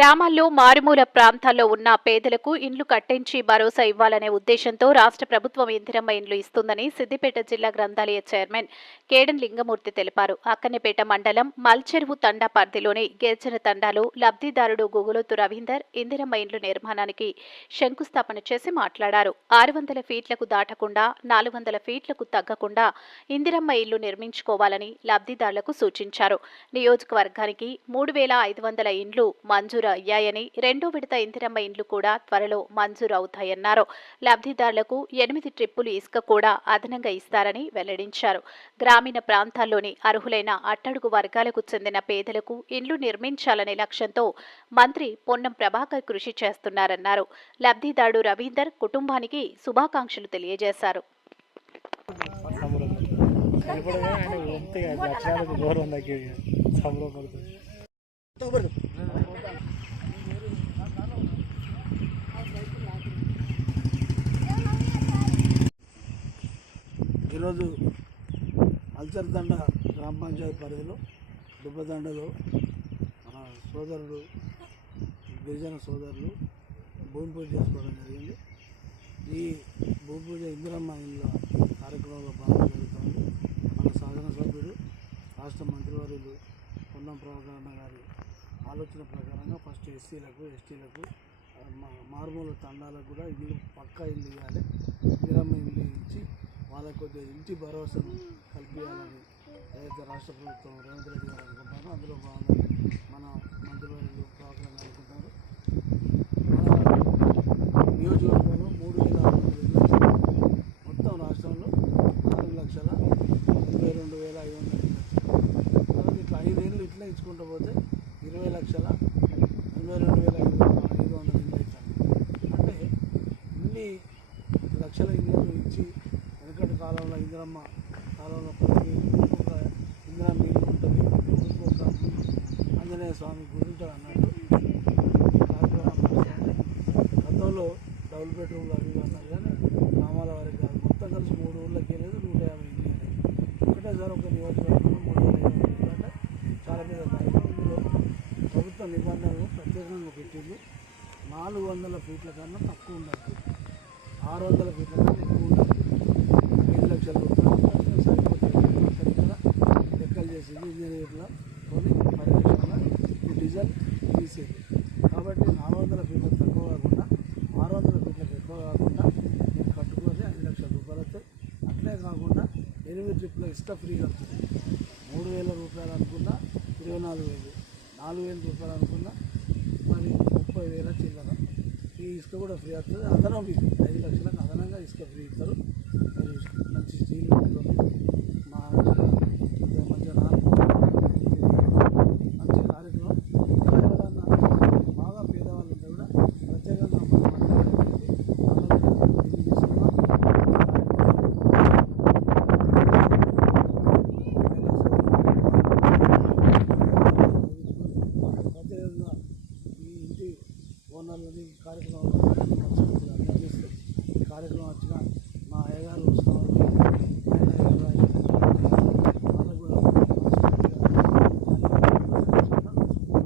గ్రామాల్లో మారుమూల ప్రాంతాల్లో ఉన్న పేదలకు ఇండ్లు కట్టించి భరోసా ఇవ్వాలనే ఉద్దేశంతో రాష్ట్ర ప్రభుత్వం ఇందిరమ్మ ఇండ్లు ఇస్తుందని సిద్దిపేట జిల్లా గ్రంథాలయ చైర్మన్ కేడన్ లింగమూర్తి తెలిపారు. అక్కన్నపేట మండలం మల్చెరువు తండా పరిధిలోని గిరిజన తండాలో లబ్ధిదారుడు గుగులోతు రవీందర్ ఇందిరమ్మ ఇండ్లు నిర్మాణానికి శంకుస్థాపన చేసి మాట్లాడారు. 600 ఫీట్లకు దాటకుండా 400 ఫీట్లకు తగ్గకుండా ఇందిరమ్మ ఇల్లు నిర్మించుకోవాలని లబ్ధిదారులకు సూచించారు. నియోజకవర్గానికి 3500 ఇండ్లు మంజూరు అయ్యాయని, రెండో విడత ఇందిరమ్మ ఇండ్లు కూడా త్వరలో మంజూరు అవుతాయన్నారు. లబ్ధిదారులకు 8 ట్రిప్పులు ఇసుక కూడా అదనంగా ఇస్తారని వెల్లడించారు. గ్రామీణ ప్రాంతాల్లోని అర్హులైన అట్టడుగు వర్గాలకు చెందిన పేదలకు ఇండ్లు నిర్మించాలనే లక్ష్యంతో మంత్రి పొన్నం ప్రభాకర్ కృషి చేస్తున్నారన్నారు. లబ్ధిదారుడు రవీందర్ కుటుంబానికి శుభాకాంక్షలు తెలియజేశారు. ఈరోజు అల్చర్దండ గ్రామ పంచాయతీ పరిధిలో దుబ్బదండలో మన సోదరుడు గిరిజన సోదరులు భూమి పూజ చేసుకోవడం జరిగింది. ఈ భూమి పూజ ఇందిరమ్మ ఇండ్ల కార్యక్రమంలో భాగంగా జరుగుతుంది. మన సాధన సభ్యుడు రాష్ట్ర మంత్రివర్యులు పొన్నం ప్రభాకర్ గారి ఆలోచన ప్రకారంగా ఫస్ట్ ఎస్సీలకు ఎస్టీలకు మారుమూల తండాలకు కూడా ఇల్లు పక్కా ఇల్లు ఇవ్వాలి, ఇందిరమ్మ ఇల్లు ఇచ్చి వాళ్ళకు కొద్దిగా ఇంటి భరోసాను కల్పించాలని ఏదైతే రాష్ట్ర ప్రభుత్వం రేవంత్ రెడ్డి గారు అనుకుంటారో అందులో భాగంగా మన మంత్రివర్యులు ప్రభాకర్ గారు అనుకుంటారు. మన నియోజకవర్గంలో 3,600 మొత్తం రాష్ట్రంలో 4,82,500 ఇట్లా 5 ఏళ్ళు ఇట్లా ఇచ్చుకుంటూ పోతే 20,82,500 ఇల్లు అవుతాయి. అంటే ఇన్ని లక్షల ఇళ్ళను ఇచ్చి వెనకటి కాలంలో ఇందిరమ్మ కాలంలో ప్రతి ఒక ఇందిరమ్మ ఇల్లు ఉంటుంది, ఒక ఆంజనేయ స్వామి గుడి ఉంటుంది అన్నట్టు కార్యక్రమాలు గతంలో డబుల్ బెడ్రూమ్లు అవి అన్నారు. కానీ గ్రామాల వారికి కాదు, మొత్తం కలిసి 3 ఊళ్ళకి లేదు, 150 ఇల్లు అనేది ఒకటేసారి ఒక నియోజకవర్గంలో 3,500 అంటే చాలా మీద దాంట్లో ఇందులో ప్రభుత్వ నిబంధనలు ప్రత్యేకంగా పెట్టింది. 400 ఫీట్ల కన్నా తక్కువ ఉండాలి, 600 ఫీట్ల కన్నా ఎక్కువ ఉండాలి. 5 లక్షల రూపాయలు సరిపోతుంది. ఇక్కడ లెక్కలు చేసేది ఇంజనీర్ల కొన్ని పర్యవేక్షణ ఈ డీజిల్ తీసేది. కాబట్టి 400 ఫీట్లకు తక్కువ కాకుండా 600 ఫీట్లకు ఎక్కువ కాకుండా మీరు కట్టుకొని 5 లక్షల రూపాయలు వస్తాయి. అట్లే కాకుండా 8 ట్రిప్ల ఇసుక ఫ్రీగా వస్తుంది. 3,000 రూపాయలు అనుకున్నా 24,000, 4,000 రూపాయలు అనుకున్నా మరి 30,000 చిల్లర. ఈ ఇసుక కూడా ఫ్రీ వస్తుంది. అదనం 5 లక్షలకు అదనంగా ఇసుక ఫ్రీ ఇస్తారు. మంచి స్టీల్